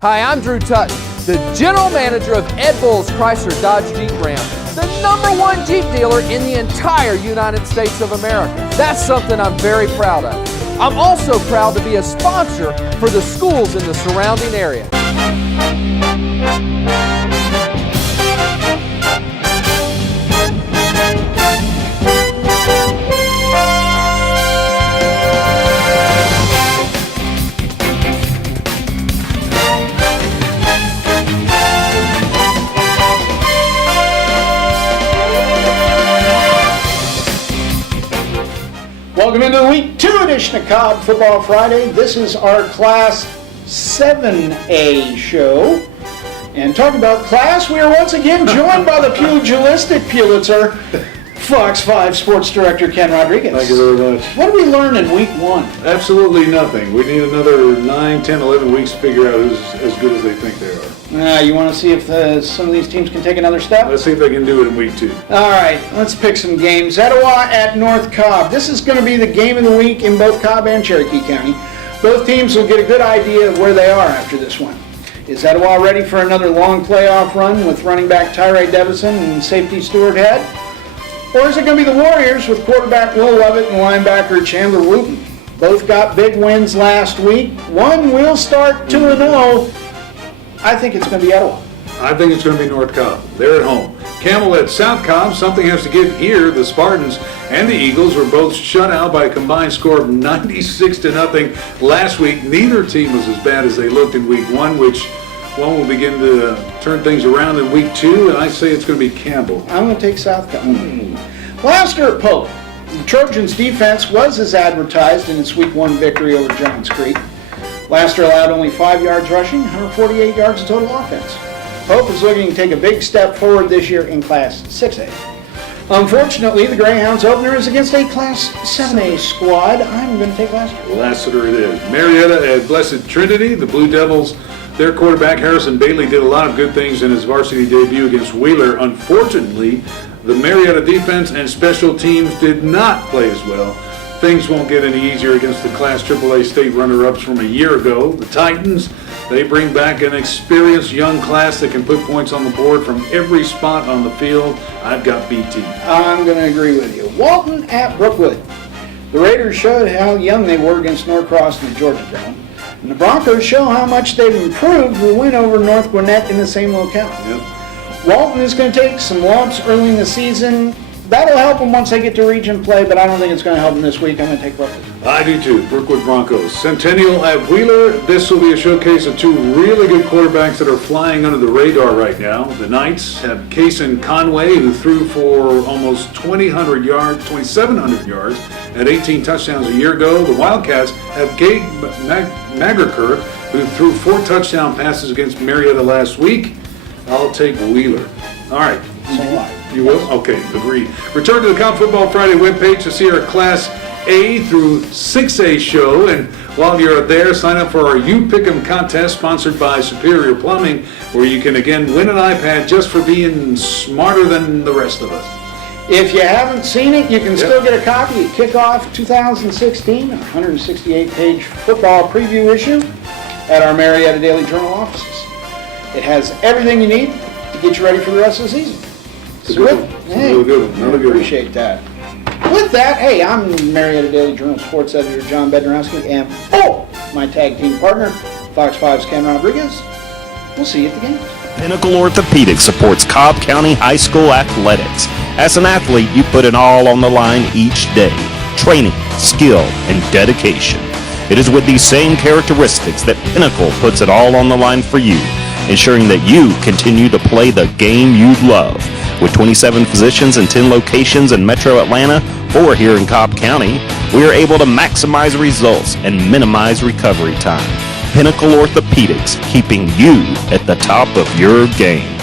Hi, I'm Drew Tutton, the General Manager of Ed Bull's Chrysler Dodge Jeep Ram, the #1 Jeep dealer in the entire United States of America. That's something I'm very proud of. I'm also proud to be a sponsor for the schools in the surrounding area. Welcome into the Week 2 edition of Cobb Football Friday. This is our Class 7A show. And talking about class, we are once again joined by the pugilistic Pulitzer, Fox 5 Sports Director Ken Rodriquez. Thank you very much. What did we learn in Week 1? Absolutely nothing. We need another 9, 10, 11 weeks to figure out who's as good as they think they are. You want to see if some of these teams can take another step? Let's see if they can do it in Week 2. All right, let's pick some games. Etowah at North Cobb. This is going to be the game of the week in both Cobb and Cherokee County. Both teams will get a good idea of where they are after this one. Is Etowah ready for another long playoff run with running back Tyree Devison and safety Stuart Head? Or is it going to be the Warriors with quarterback Will Lovett and linebacker Chandler Wooten? Both got big wins last week. One will start 2-0. I think it's going to be Etowah. I think it's going to be North Cobb. They're at home. Camel at South Cobb. Something has to give here. The Spartans and the Eagles were both shut out by a combined score of 96-0 last week. Neither team was as bad as they looked in Week 1, which one will begin to turn things around in Week 2, and I say it's going to be Campbell. I'm going to take South Cobb. Laster at Pope. The Trojans' defense was as advertised in its Week 1 victory over Johns Creek. Laster allowed only 5 yards rushing, 148 yards of total offense. Pope is looking to take a big step forward this year in Class 6A. Unfortunately, the Greyhounds opener is against a Class 7A squad. I'm going to take Laster. Lassiter it is. Marietta at Blessed Trinity. The Blue Devils, their quarterback Harrison Bailey did a lot of good things in his varsity debut against Wheeler. Unfortunately, the Marietta defense and special teams did not play as well. Things won't get any easier against the Class AAA state runner-ups from a year ago. The Titans, they bring back an experienced young class that can put points on the board from every spot on the field. I've got BT. I'm going to agree with you. Walton at Brookwood. The Raiders showed how young they were against Norcross in the Georgia Dome. And the Broncos show how much they've improved with a win over North Gwinnett in the same locale. Yep. Walton is going to take some lumps early in the season. That'll help them once they get to region play, but I don't think it's going to help them this week. I'm going to take Brookwood. I do too. Brookwood Broncos. Centennial at Wheeler. This will be a showcase of two really good quarterbacks that are flying under the radar right now. The Knights have Kason Conway, who threw for almost 2,700 yards at 18 touchdowns a year ago. The Wildcats have Gabe Magerker, who threw 4 touchdown passes against Marietta last week. I'll take Wheeler. All right. So what? You will? Okay, agreed. Return to the Cobb Football Friday webpage to see our Class A through 6A show. And while you're there, sign up for our You Pick'em contest sponsored by Superior Plumbing, where you can again win an iPad just for being smarter than the rest of us. If you haven't seen it, you can still get a copy at Kickoff 2016, a 168-page football preview issue at our Marietta Daily Journal offices. It has everything you need to get you ready for the rest of the season. It's good. Hey, really good. Really good. Appreciate that. With that, hey, I'm Marietta Daily Journal sports editor John Bednarowski, and my tag team partner, Fox 5's Ken Rodriquez. We'll see you at the game. Pinnacle Orthopedics supports Cobb County High School athletics. As an athlete, you put it all on the line each day. Training, skill, and dedication. It is with these same characteristics that Pinnacle puts it all on the line for you, ensuring that you continue to play the game you love. With 27 physicians and 10 locations in Metro Atlanta, 4 here in Cobb County, we are able to maximize results and minimize recovery time. Pinnacle Orthopedics, keeping you at the top of your game.